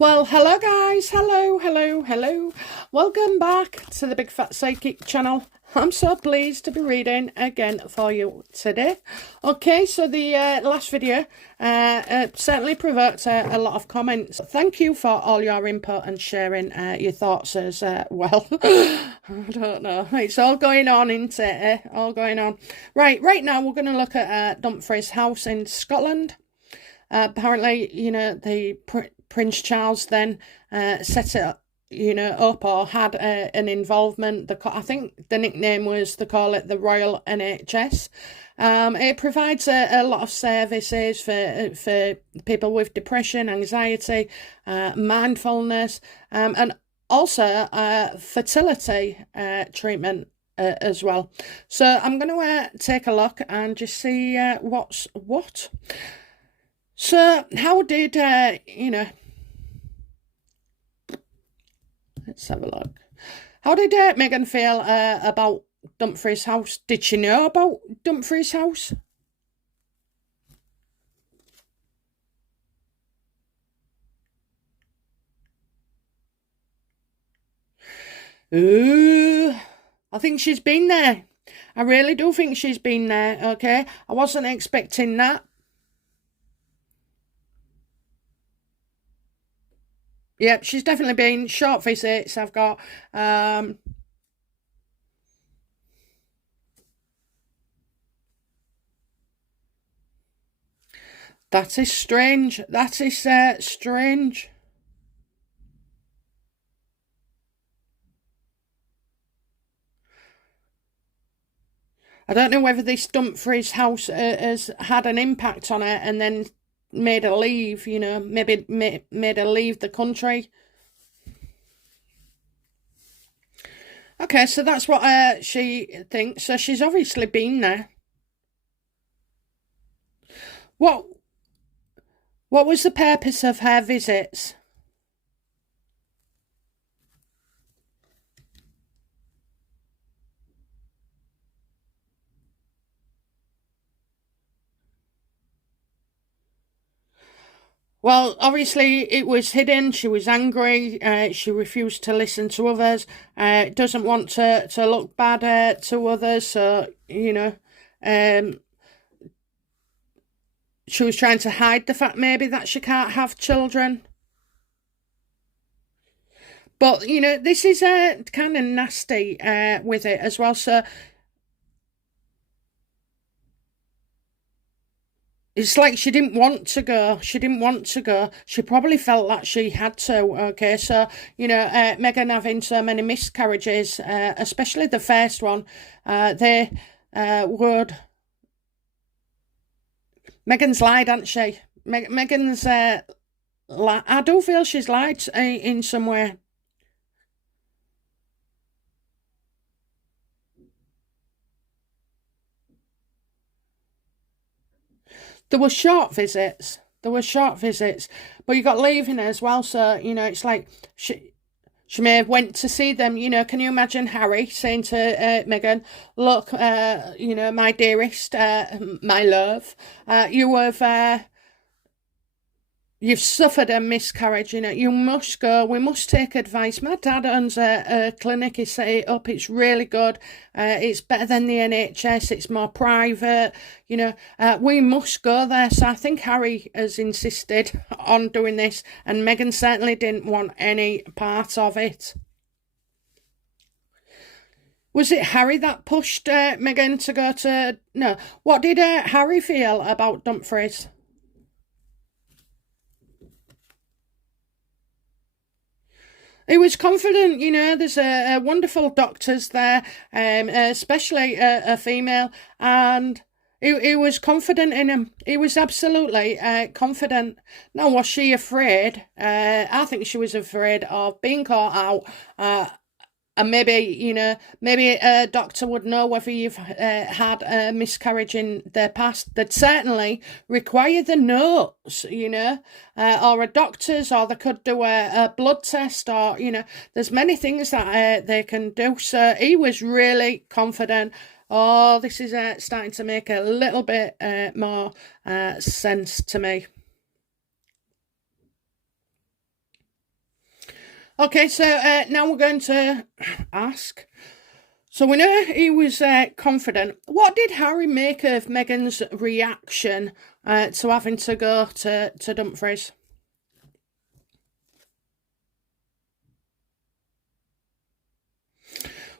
Well, hello guys, hello. Welcome back to the Big Fat Psychic channel. I'm so pleased to be reading again for you today. Okay, so the last video certainly provoked a lot of comments. Thank you for all your input and sharing your thoughts as well. I don't know. It's all going on, isn't it? All going on. Right now we're going to look at Dumfries house in Scotland. Apparently, you know, the Prince Charles then set it up, up or had an involvement. I think the nickname was, they call it the Royal NHS. It provides a lot of services for people with depression, anxiety, mindfulness, and also fertility treatment as well. So I'm going to take a look and just see what's what. So how did, let's have a look. How did Meghan feel about Dumfries house? Did she know about Dumfries house? Ooh, I think she's been there. I really do think she's been there, okay? I wasn't expecting that. Yep, she's definitely been. Short visits I've got. That is strange. That is strange. I don't know whether this Dumfries house has had an impact on her and then made her leave, maybe made her leave the country. Okay, so that's what she thinks. So she's obviously been there. What was the purpose of her visits? Well, obviously it was hidden. She was angry. She refused to listen to others. Doesn't want to look bad to others. So, she was trying to hide the fact maybe that she can't have children. But, this is kind of nasty with it as well. So it's like she didn't want to go. She didn't want to go. She probably felt like she had to. Okay, so, Meghan having so many miscarriages, especially the first one, they would... Meghan's lied, hasn't she? Meghan's... I do feel she's lied in some way. There were short visits. But you got leaving as well. So, it's like she may have went to see them. Can you imagine Harry saying to Meghan, look, my dearest, my love, you've suffered a miscarriage, you must go. We must take advice. My dad owns a clinic. He set it up. It's really good. It's better than the NHS. It's more private. We must go there. So I think Harry has insisted on doing this, and Meghan certainly didn't want any part of it. Was it Harry that pushed Meghan to go to... No. What did Harry feel about Dumfries? He was confident, there's a wonderful doctors there, especially a female, and he was confident in him. He was absolutely confident. Now, was she afraid? I think she was afraid of being caught out, and maybe a doctor would know whether you've had a miscarriage in their past. They'd certainly require the notes, or a doctor's, or they could do a blood test, or, there's many things that they can do. So he was really confident. Oh, this is starting to make a little bit more sense to me. Okay, so now we're going to ask. So we know he was confident. What did Harry make of Meghan's reaction to having to go to Dumfries?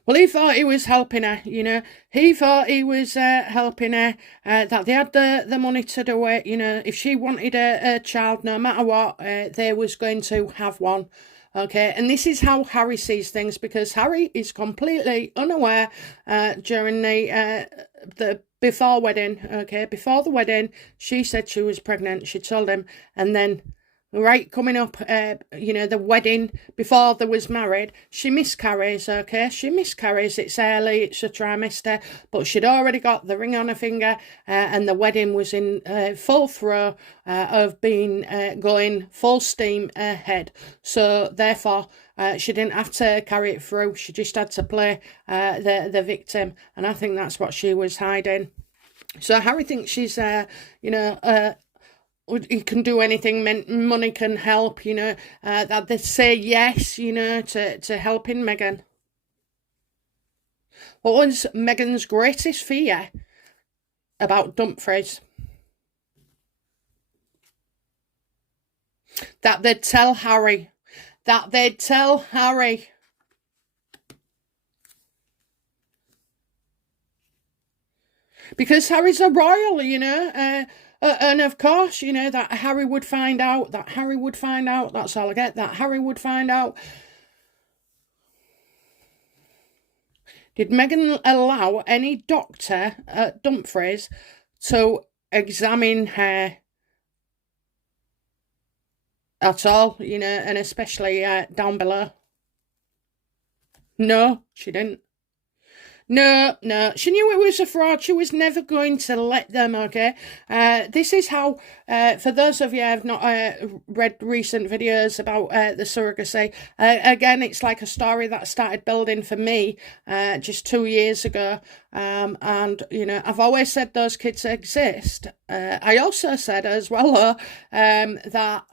Well, he thought he was helping her, you know. He thought he was helping her, that they had the money to do it, you know. If she wanted a child, no matter what, they was going to have one. Okay, and this is how Harry sees things, because Harry is completely unaware during the before wedding. Okay, before the wedding, she said she was pregnant. She told him, and then right coming up, you know, the wedding before they was married, she miscarries. Okay, she miscarries. It's early. It's a trimester, but she'd already got the ring on her finger, and the wedding was in full throw of being going full steam ahead. So therefore, she didn't have to carry it through. She just had to play the victim, and I think that's what she was hiding. So Harry thinks she's, you know, he can do anything, money can help, you know, that they say yes, you know, to helping Meghan. What was Meghan's greatest fear about Dumfries? That they'd tell Harry. That they'd tell Harry. Because Harry's a royal, you know, and of course, you know, that Harry would find out, that's all I get, that Harry would find out. Did Meghan allow any doctor at Dumfries to examine her at all, you know, and especially down below? No, she didn't. No, she knew it was a fraud. She was never going to let them, okay? This is how, for those of you who have not read recent videos about the surrogacy, again, it's like a story that started building for me just 2 years ago. And, you know, I've always said those kids exist. I also said as well, that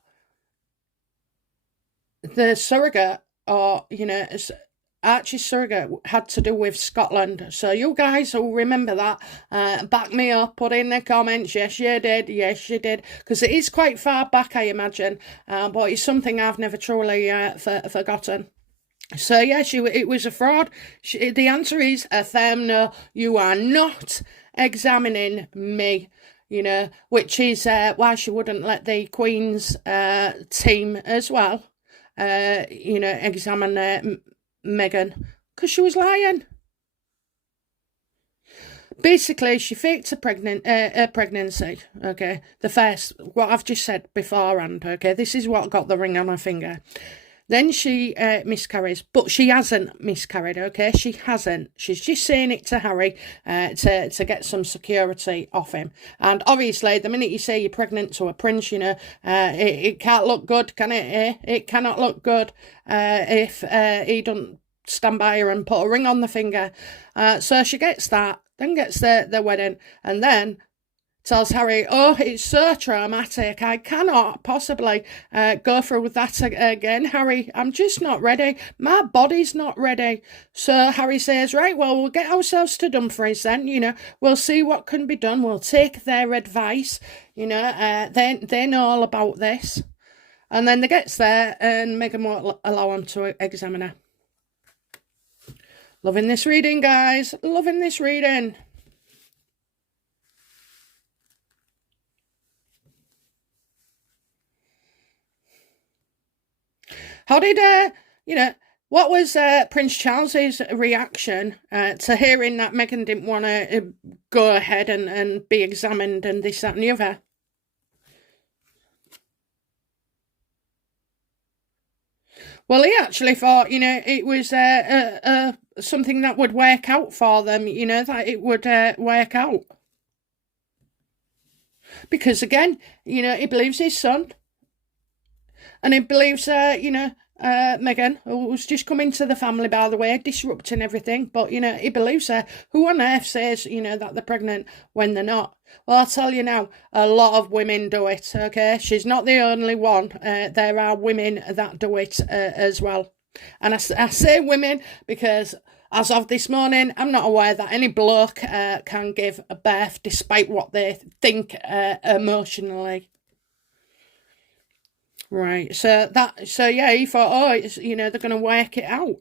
the surrogate, or, you know, Archie's surrogate had to do with Scotland. So you guys will remember that. Back me up, put in the comments, yes you did, because it is quite far back, I imagine, but it's something I've never truly forgotten. So yeah, it was a fraud. The answer is a firm no. You are not examining me, you know, which is why she wouldn't let the Queen's team as well, you know, examine Meghan, because she was lying. Basically, she faked a pregnancy, okay? The first, what I've just said beforehand, okay? This is what got the ring on her finger. Then she miscarries, but she hasn't miscarried, okay? She hasn't. She's just saying it to Harry to get some security off him. And obviously, the minute you say you're pregnant to a prince, you know, it can't look good, can it? It cannot look good if he don't stand by her and put a ring on the finger. So she gets that, then gets the wedding, and then tells Harry, oh, it's so traumatic. I cannot possibly go through that again, Harry. I'm just not ready. My body's not ready. So Harry says, right, well, we'll get ourselves to Dumfries then, you know. We'll see what can be done. We'll take their advice, you know. They know all about this. And then they gets there and Meghan won't allow him to examine her. Loving this reading, guys. Loving this reading. How did, you know, what was Prince Charles's reaction to hearing that Meghan didn't want to go ahead and be examined and this, that and the other? Well, he actually thought, you know, it was something that would work out for them, you know, that it would work out. Because, again, you know, he believes his son. And he believes, you know, Meghan, who's just come into the family, by the way, disrupting everything. But, you know, he believes her. Who on earth says, you know, that they're pregnant when they're not? Well, I'll tell you now, a lot of women do it, okay? She's not the only one. There are women that do it as well. And I say women because as of this morning, I'm not aware that any bloke can give a birth despite what they think emotionally. Right, so yeah, he thought, oh, it's, they're going to work it out.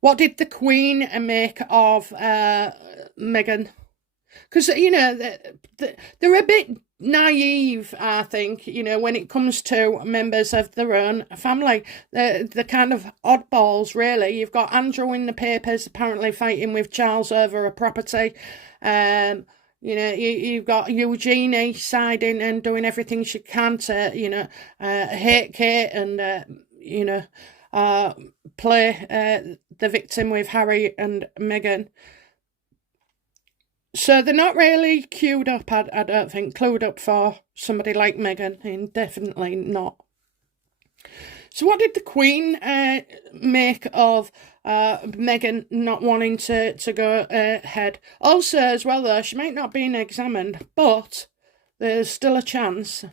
What did the Queen make of Meghan? Because, they're a bit naive, I think, when it comes to members of their own family. They're kind of oddballs, really. You've got Andrew in the papers apparently fighting with Charles over a property. You've got Eugenie siding and doing everything she can to, hate Kate and, play the victim with Harry and Meghan. So they're not really queued up, I don't think, clued up for somebody like Meghan, and definitely not. So what did the Queen make of Meghan not wanting to go ahead? Also, as well, though, she might not be examined, but there's still a chance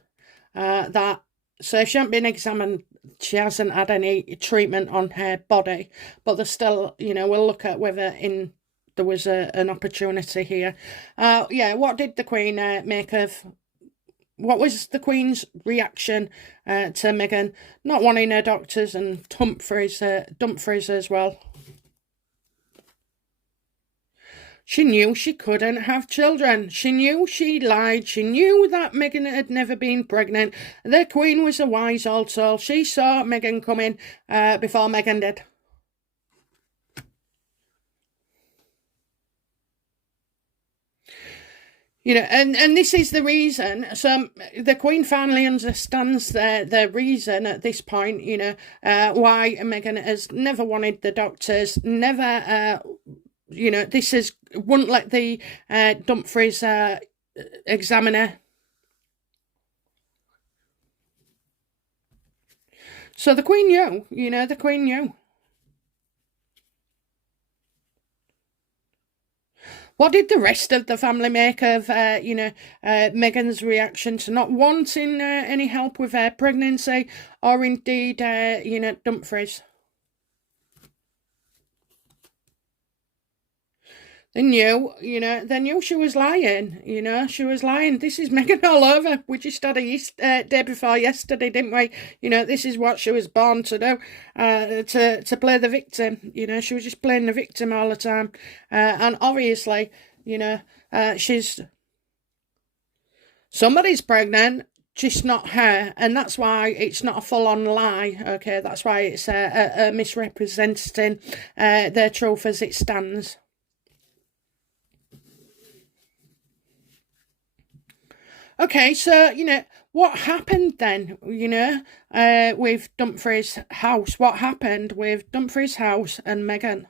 that, so if she hasn't been examined, she hasn't had any treatment on her body, but there's still, we'll look at whether there was an opportunity here. What did the Queen make of... What was the Queen's reaction to Meghan not wanting her doctors and Dumfries as well? She knew she couldn't have children. She knew she lied. She knew that Meghan had never been pregnant. The Queen was a wise old soul. She saw Meghan coming before Meghan did. And this is the reason. So the Queen finally understands their reason at this point, why Meghan has never wanted the doctors, never, wouldn't let the Dumfries examiner. So the Queen knew, the Queen knew. What did the rest of the family make of, Meghan's reaction to not wanting any help with her pregnancy, or indeed, Dumfries? They knew, she was lying, she was lying. This is Meghan all over. We just had a day before yesterday, didn't we? This is what she was born to do, to play the victim. She was just playing the victim all the time. And obviously, somebody's pregnant, just not her, and that's why it's not a full-on lie, okay? That's why it's a misrepresenting their truth as it stands. Okay, so, what happened then, with Dumfries' house? What happened with Dumfries' house and Meghan?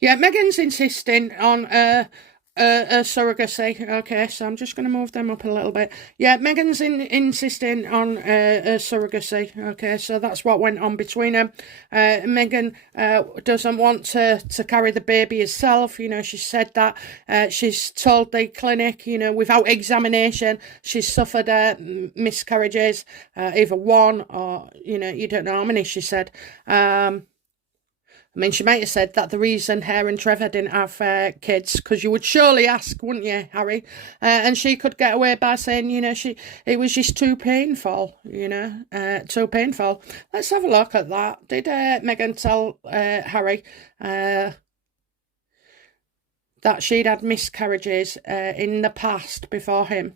Yeah, Meghan's insisting on surrogacy. Okay, so I'm just going to move them up a little bit. Yeah, Meghan's insisting on surrogacy. Okay, so that's what went on between them. Meghan doesn't want to carry the baby herself. She said that she's told the clinic, without examination, she's suffered miscarriages, either one or, you don't know how many, she said. She might have said that the reason her and Trevor didn't have kids, because you would surely ask, wouldn't you, Harry? And she could get away by saying, it was just too painful, too painful. Let's have a look at that. Did Meghan tell Harry that she'd had miscarriages in the past before him?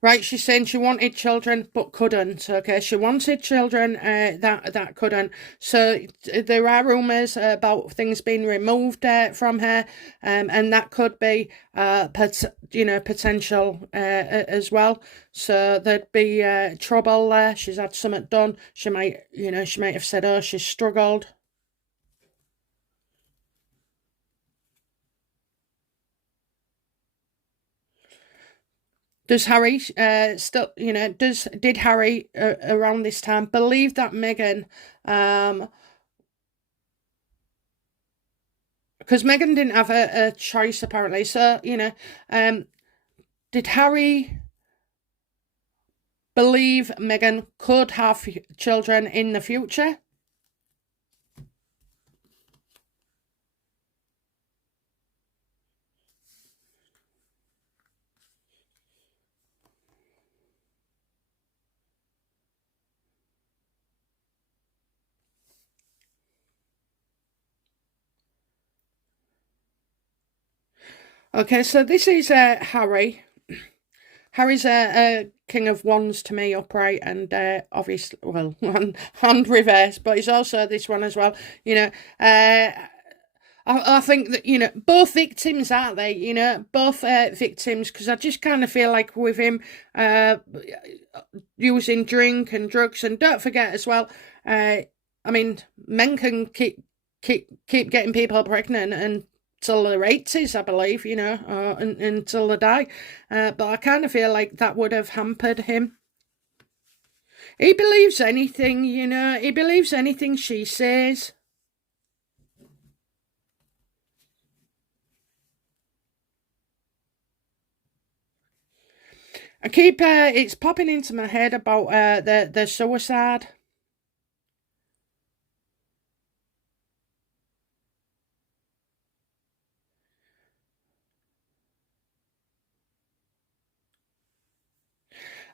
Right, she's saying she wanted children but couldn't. Okay, she wanted children that couldn't. So there are rumours about things being removed from her, and that could be potential as well. So there'd be trouble there. She's had something done. She might have said, oh, she's struggled. Does Harry still, did Harry around this time believe that Meghan, because Meghan didn't have a choice apparently, so, did Harry believe Meghan could have children in the future? Okay, so this is Harry. Harry's a king of wands to me, upright, and obviously, well, hand reverse, but he's also this one as well. I think that, both victims, aren't they? Both victims, because I just kind of feel like with him using drink and drugs, and don't forget as well, I mean, men can keep getting people pregnant and till their 80s, I believe, until they die. But I kind of feel like that would have hampered him. He believes anything, he believes anything she says. I keep, it's popping into my head about the suicide.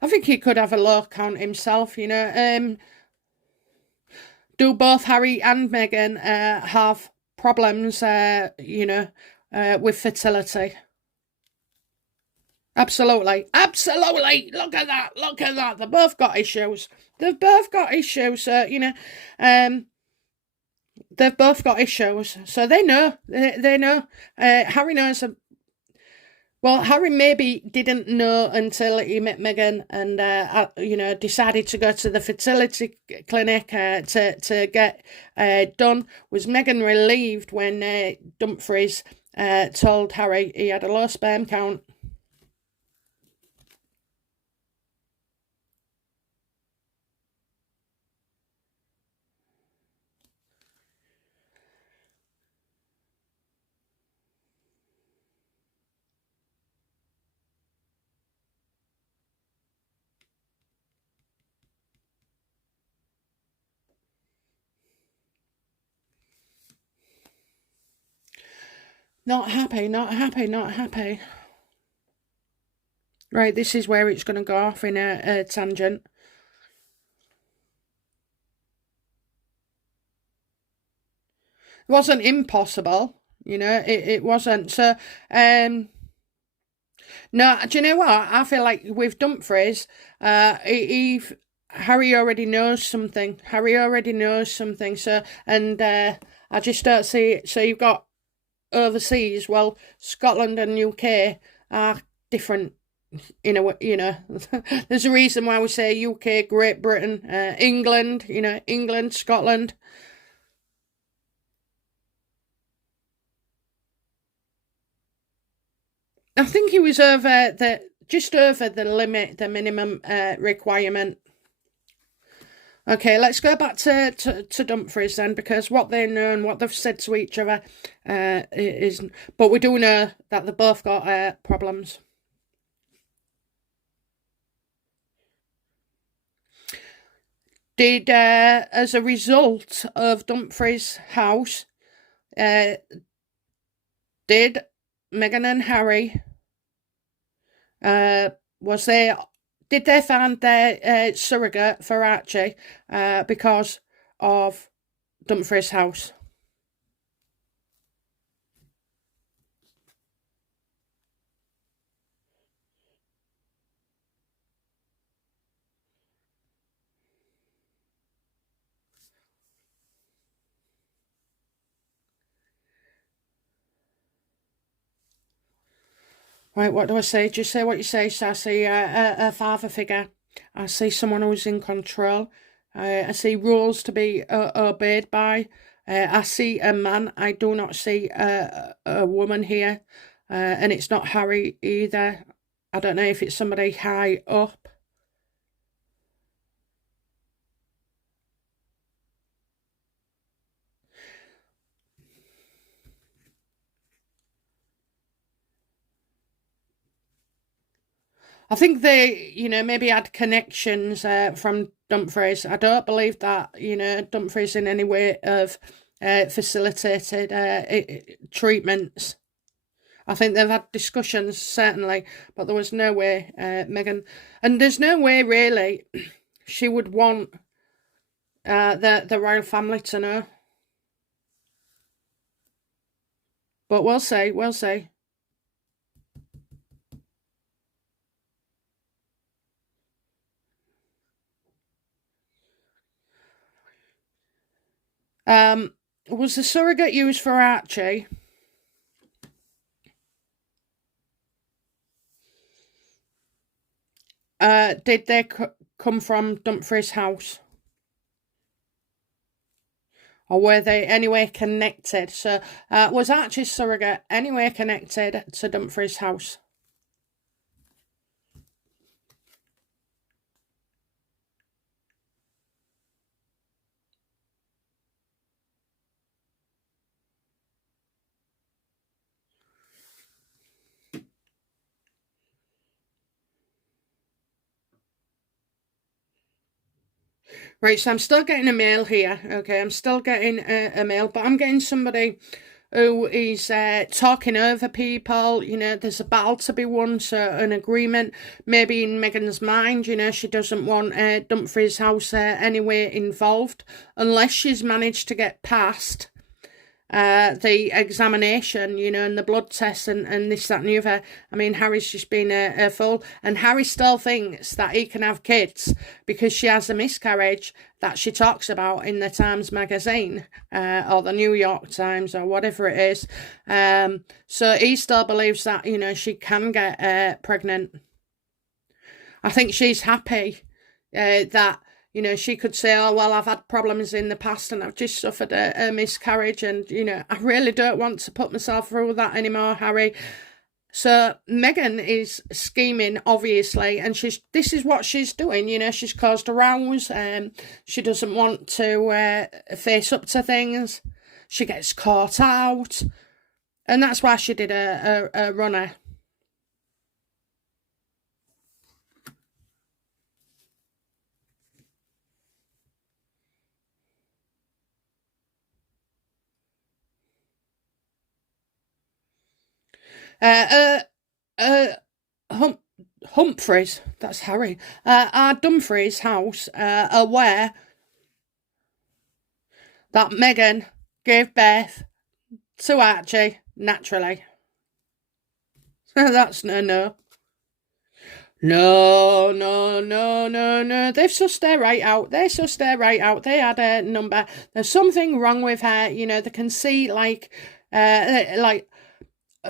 I think he could have a low count himself, do both Harry and Meghan have problems, with fertility? Absolutely. Absolutely. Look at that. Look at that. They've both got issues. They've both got issues. They've both got issues. So they know. They know. Harry knows. Well, Harry maybe didn't know until he met Meghan and, decided to go to the fertility clinic to get done. Was Meghan relieved when Dumfries told Harry he had a low sperm count? Not happy, not happy, not happy. Right, this is where it's going to go off in a tangent. It wasn't impossible, it wasn't. So, no, do you know what? I feel like with Dumfries, Harry already knows something. Harry already knows something. So, and I just don't see it. So you've got overseas. Well, Scotland and UK are different in a way. There's a reason why we say UK, Great Britain, England. England, Scotland. I think he was just over the limit, the minimum requirement. Okay, let's go back to Dumfries then, because what they know and what they've said to each other is, but we do know that they've both got problems. Did, as a result of Dumfries' house, did Meghan and Harry, did they find their surrogate for Archie because of Dumfries' house? Right, what do I say? Just say what you say. So I see a father figure. I see someone who's in control. I see rules to be obeyed by. I see a man. I do not see a woman here. And it's not Harry either. I don't know if it's somebody high up. I think they, maybe had connections from Dumfries. I don't believe that, Dumfries in any way have facilitated treatments. I think they've had discussions, certainly, but there was no way Meghan, and there's no way really she would want the royal family to know. But we'll see, we'll see. Was the surrogate used for Archie? Did they come from Dumfries' house? Or were they anyway connected? So, was Archie's surrogate anyway connected to Dumfries' house? Right, so I'm still getting a mail here, okay? I'm still getting a mail, but I'm getting somebody who is talking over people. There's a battle to be won, so an agreement maybe in Meghan's mind. She doesn't want Dumfries' house anywhere involved unless she's managed to get past the examination, and the blood tests and this, that and the other. I mean, Harry's just been a fool, and Harry still thinks that he can have kids because she has a miscarriage that she talks about in the Times magazine or the New York Times or whatever it is. So he still believes that, she can get pregnant. I think she's happy that she could say, oh, well, I've had problems in the past and I've just suffered a miscarriage and, I really don't want to put myself through that anymore, Harry. So Meghan is scheming, obviously, and this is what she's doing. She's caused a rows. She doesn't want to face up to things. She gets caught out. And that's why she did a runner. Humphreys, that's Harry, our Dumfries house aware that Meghan gave birth to Archie naturally. That's no. No. They've sussed her right out. They had a number. There's something wrong with her. They can see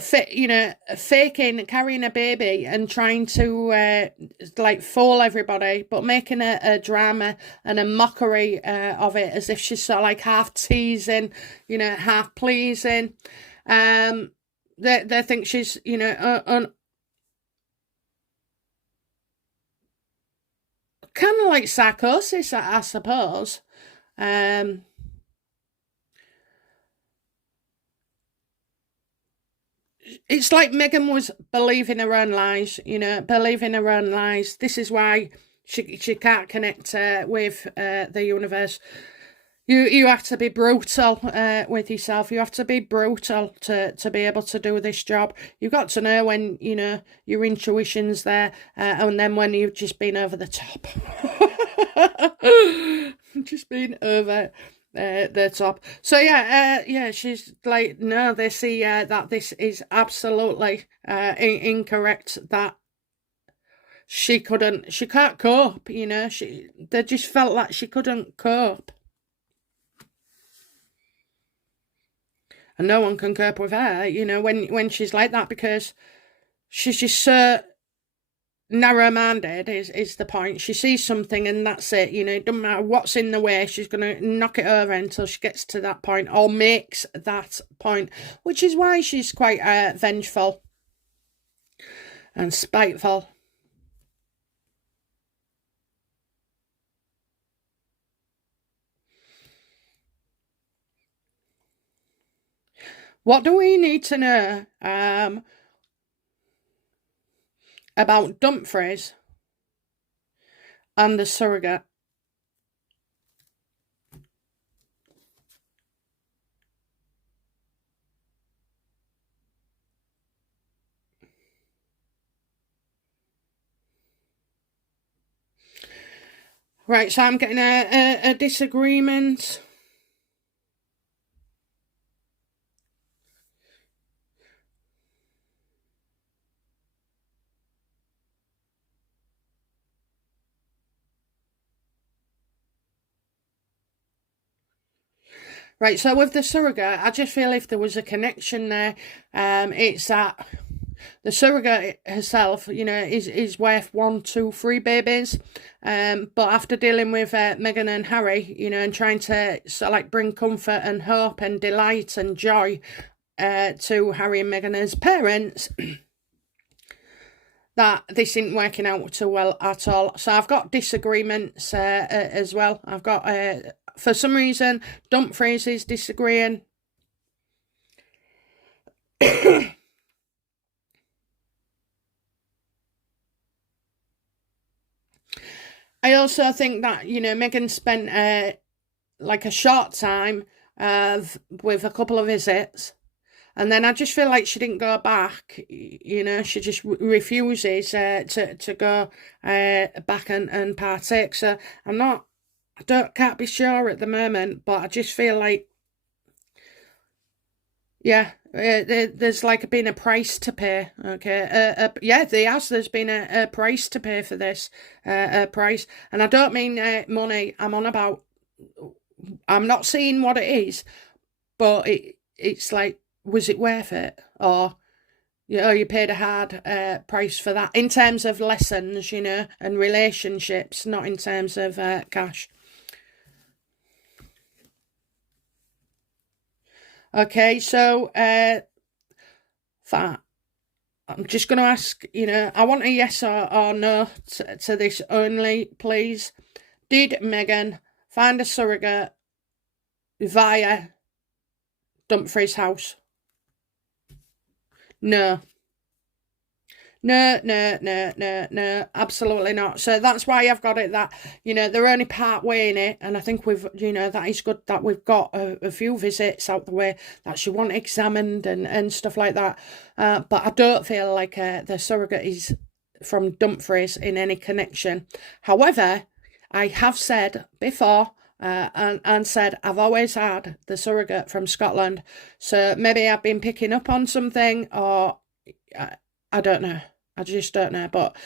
faking, carrying a baby and trying to fool everybody, but making a drama and a mockery of it, as if she's sort of half teasing, half pleasing. They think she's, kind of like psychosis, I suppose. It's like Meghan was believing her own lies, believing her own lies. This is why she can't connect with the universe. You have to be brutal with yourself. You have to be brutal to be able to do this job. You've got to know when, your intuition's there and then when you've just been over the top. Just been over the top. So yeah, she's like, no, they see that this is absolutely incorrect, that she can't cope, they just felt like she couldn't cope. And no one can cope with her, when she's like that, because she's just so narrow-minded is the point. She sees something and that's it, you know. It doesn't matter what's in the way, she's going to knock it over until she gets to that point, or makes that point, which is why she's quite vengeful and spiteful. What do we need to know about Dumfries and the surrogate? Right, so I'm getting a disagreement. Right, so with the surrogate, I just feel if there was a connection there, it's that the surrogate herself, you know, is worth 1, 2, 3 babies. But after dealing with Meghan and Harry, you know, and trying to sort of like bring comfort and hope and delight and joy to Harry and Meghan as parents, that this isn't working out too well at all. So I've got disagreements as well. I've got, for some reason, Dumfries is disagreeing. I also think that, you know, Meghan spent like a short time with a couple of visits, and then I just feel like she didn't go back. You know, she just refuses to go back and partake. So can't be sure at the moment, but I just feel like, yeah, there's like been a price to pay. Okay, yeah, there's been a price to pay for this, price, and I don't mean money. I'm on about, I'm not seeing what it is, but it's like, was it worth it? Or, you know, you paid a hard price for that in terms of lessons, you know, and relationships, not in terms of cash. Okay, so that I'm just going to ask, you know, I want a yes or no to this only, please. Did Meghan find a surrogate via Dumfries' house? No. No, absolutely not. So that's why I've got it that, you know, they're only part way in it. And I think you know, that is good that we've got a few visits out the way that she want examined and stuff like that. But I don't feel like the surrogate is from Dumfries in any connection. However, I have said before, and said I've always had the surrogate from Scotland. So maybe I've been picking up on something, or I don't know. I just don't know, but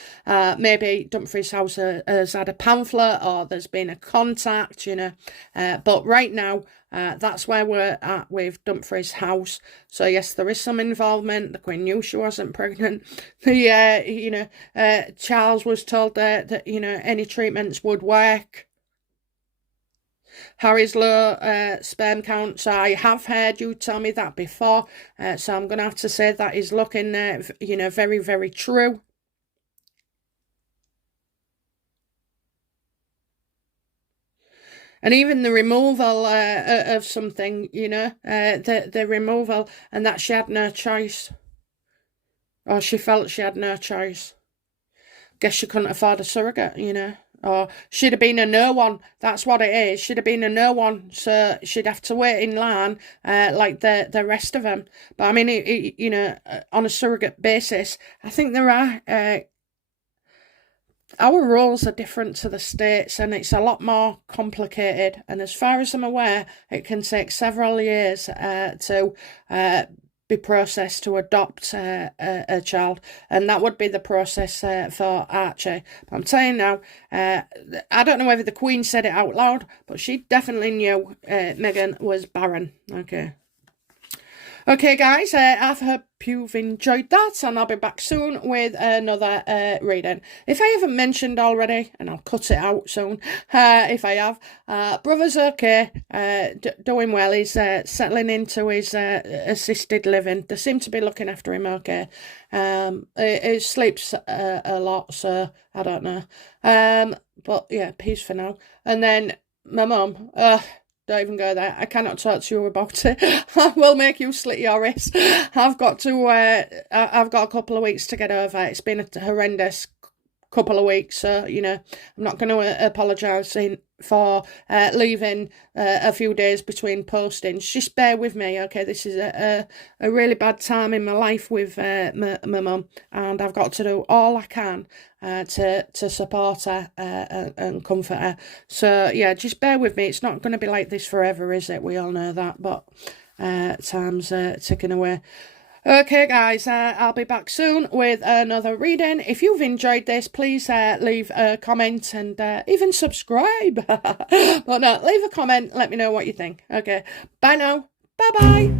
maybe Dumfries House has had a pamphlet, or there's been a contact, you know. But right now, that's where we're at with Dumfries House. So yes, there is some involvement. The Queen knew she wasn't pregnant. The you know, Charles was told that you know, any treatments would work. Harry's low sperm count, so I have heard you tell me that before, so I'm going to have to say that is looking, you know, very, very true. And even the removal of something, you know, the removal, and that she had no choice, or she felt she had no choice. Guess she couldn't afford a surrogate, you know. Or she'd have been a no one. That's what it is. She'd have been a no one, so she'd have to wait in line like the rest of them. But I mean, you know, on a surrogate basis, I think there are. Our rules are different to the States, and it's a lot more complicated. And as far as I'm aware, it can take several years to be processed to adopt a child, and that would be the process for Archie. But I'm telling you now, I don't know whether the Queen said it out loud, but she definitely knew Meghan was barren. Okay. Okay, guys, I hope you've enjoyed that, and I'll be back soon with another reading. If I haven't mentioned already, and I'll cut it out soon if I have, brother's okay, doing well. He's settling into his assisted living. They seem to be looking after him okay. He sleeps a lot, so I don't know. But yeah, peace for now. And then my mum, don't even go there. I cannot talk to you about it. I will make you slit your wrist. I've got a couple of weeks to get over. It's been a horrendous couple of weeks, so you know I'm not going to apologise for leaving a few days between postings. Just bear with me, okay? This is a really bad time in my life with my mum, and I've got to do all I can to support her and comfort her. So yeah, just bear with me. It's not going to be like this forever, is it? We all know that, but time's ticking away. Okay, guys, I'll be back soon with another reading. If you've enjoyed this, please leave a comment and even subscribe. But no, leave a comment. Let me know what you think. Okay, bye now. Bye-bye.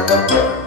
Thank you.